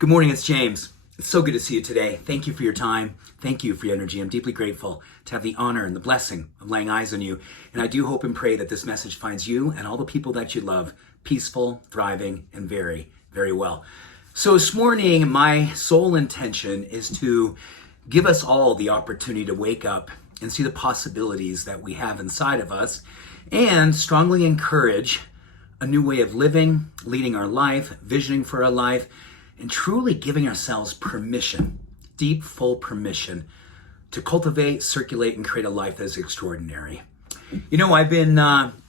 Good morning, it's James. It's so good to see you today. Thank you for your time. Thank you for your energy. I'm deeply grateful to have the honor and the blessing of laying eyes on you. And I do hope and pray that this message finds you and all the people that you love peaceful, thriving, and very, very well. So this morning, my sole intention is to give us all the opportunity to wake up and see the possibilities that we have inside of us and strongly encourage a new way of living, leading our life, visioning for our life, and truly giving ourselves permission, deep, full permission to cultivate, circulate, and create a life that is extraordinary. You know, I've been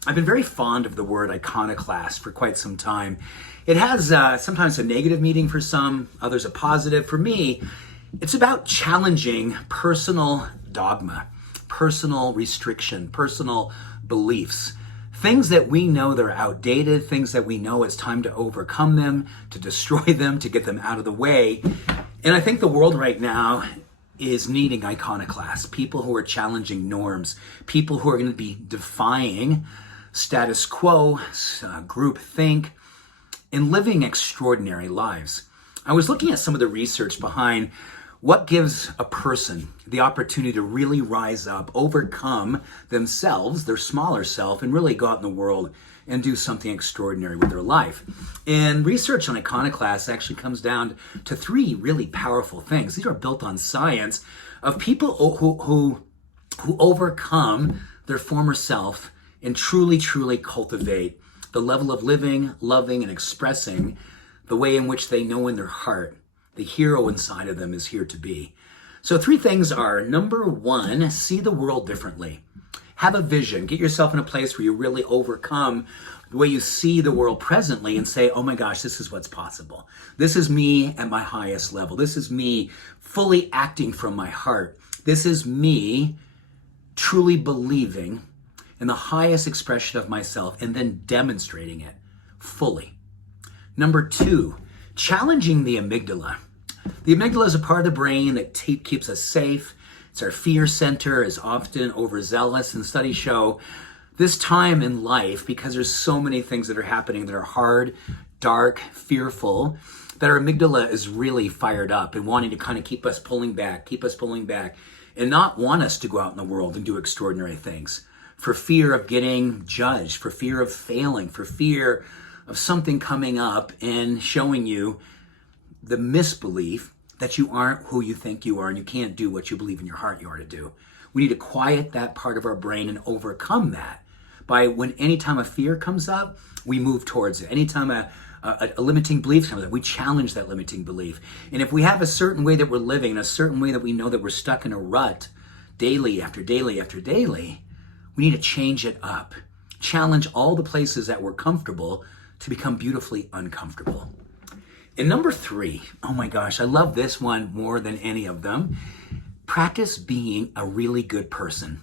very fond of the word iconoclast for quite some time. It has sometimes a negative meaning for some, others a positive. For me, it's about challenging personal dogma, personal restriction, personal beliefs. Things that we know they're outdated, things that we know it's time to overcome them, to destroy them, to get them out of the way. And I think the world right now is needing iconoclasts, people who are challenging norms, people who are going to be defying status quo, groupthink, and living extraordinary lives. I was looking at some of the research behind what gives a person the opportunity to really rise up, overcome themselves, their smaller self, and really go out in the world and do something extraordinary with their life. And research on iconoclasts actually comes down to three really powerful things. These are built on science of people who overcome their former self and truly cultivate the level of living, loving, and expressing the way in which they know in their heart the hero inside of them is here to be. So three things are, number one, see the world differently. Have a vision. Get yourself in a place where you really overcome the way you see the world presently and say, oh my gosh, this is what's possible. This is me at my highest level. This is me fully acting from my heart. This is me truly believing in the highest expression of myself and then demonstrating it fully. Number two, challenging the amygdala. The amygdala is a part of the brain that keeps us safe. It's our fear center, is often overzealous, and studies show this time in life, because there's so many things that are happening that are hard, dark, fearful, that our amygdala is really fired up and wanting to kind of keep us pulling back, and not want us to go out in the world and do extraordinary things for fear of getting judged, for fear of failing, for fear of something coming up and showing you the misbelief that you aren't who you think you are and you can't do what you believe in your heart you are to do. We need to quiet that part of our brain and overcome that by anytime a fear comes up, we move towards it. Anytime a limiting belief comes up, we challenge that limiting belief. And if we have a certain way that we're living, a certain way that we know that we're stuck in a rut daily after daily after daily, we need to change it up. Challenge all the places that we're comfortable to become beautifully uncomfortable. And number three, oh my gosh, I love this one more than any of them. Practice being a really good person.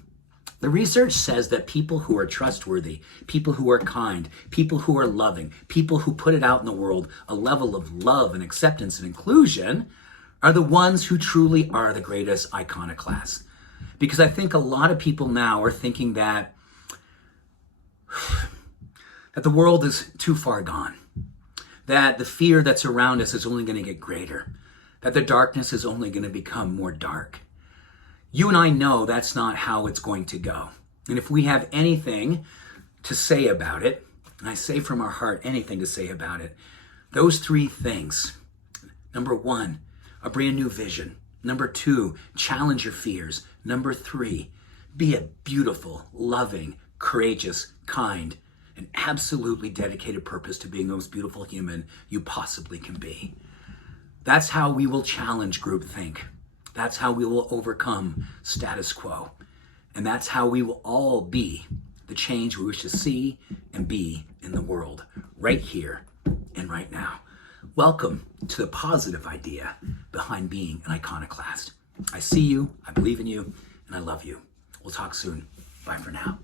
The research says that people who are trustworthy, people who are kind, people who are loving, people who put it out in the world, a level of love and acceptance and inclusion, are the ones who truly are the greatest iconoclasts. Because I think a lot of people now are thinking that the world is too far gone, that the fear that's around us is only going to get greater, that the darkness is only going to become more dark. You and I know that's not how it's going to go. And if we have anything to say about it, and I say from our heart anything to say about it, those three things. Number one, a brand new vision. Number two, challenge your fears. Number three, be a beautiful, loving, courageous, kind, an absolutely dedicated purpose to being the most beautiful human you possibly can be. That's how we will challenge groupthink. That's how we will overcome status quo. And that's how we will all be the change we wish to see and be in the world, right here and right now. Welcome to the positive idea behind being an iconoclast. I see you, I believe in you, and I love you. We'll talk soon. Bye for now.